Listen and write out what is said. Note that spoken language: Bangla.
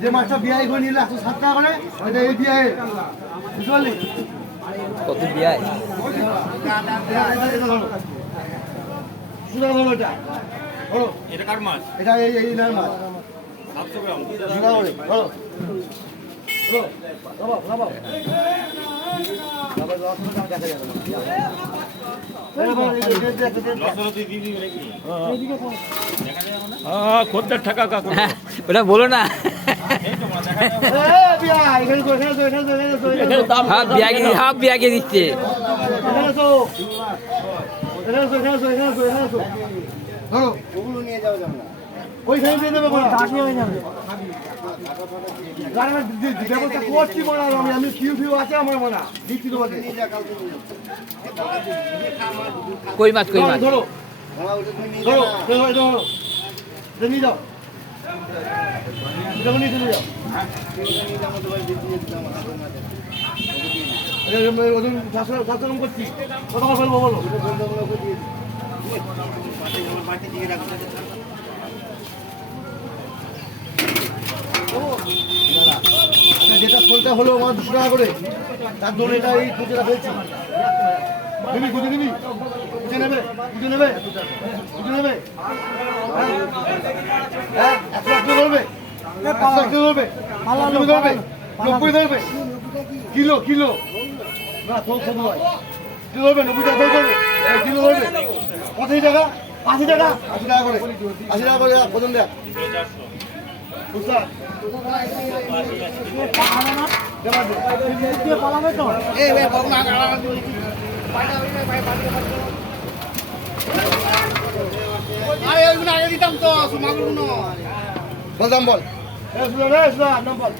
যে মাছটা বিয়াই করে নিলে 107 টাকা করে ওইটা এই বিয়াই বুঝতে পারলি কত বিয়াই সুদা হলো এটা হলো এটা কার মাছ? এটা এই নার মাছ 700 গ্রাম সুদা করে হলো হলো বাবা খদ্দের টাকা কাকু ওটা বলো না হাফ বিয়াকে দিচ্ছে আমি কিউ ফিউ আছে আমার মনে দিচ্ছি তোমাকে কই মাছ কই মাছ ধরো ধরো ধরো নিয়ে যাও এটা নিয়ে চলে যাও ওজন 700 গ্রাম করছি কত করে ফেলবো বলো যেটা শোলটা হলো আমার 200 টাকা করে তার জন্য এটা এই খুচরা ফেলছি দিবি খুঁজে দিবি খুঁজে নেবে খুঁজে নেবে খুঁজে নেবে হ্যাঁ 100 ধরবে 100 ধরবে 90 ধরবে 90 ধরবে কিলো কিলো না তো কত হয় কিলো ধরবে 90 টাকা ধরবে কিলো ধরবে 80 টাকা 80 টাকা 80 টাকা করে 80 টাকা করে ওজন দেখ বুঝলা বলতাম বল নাম বল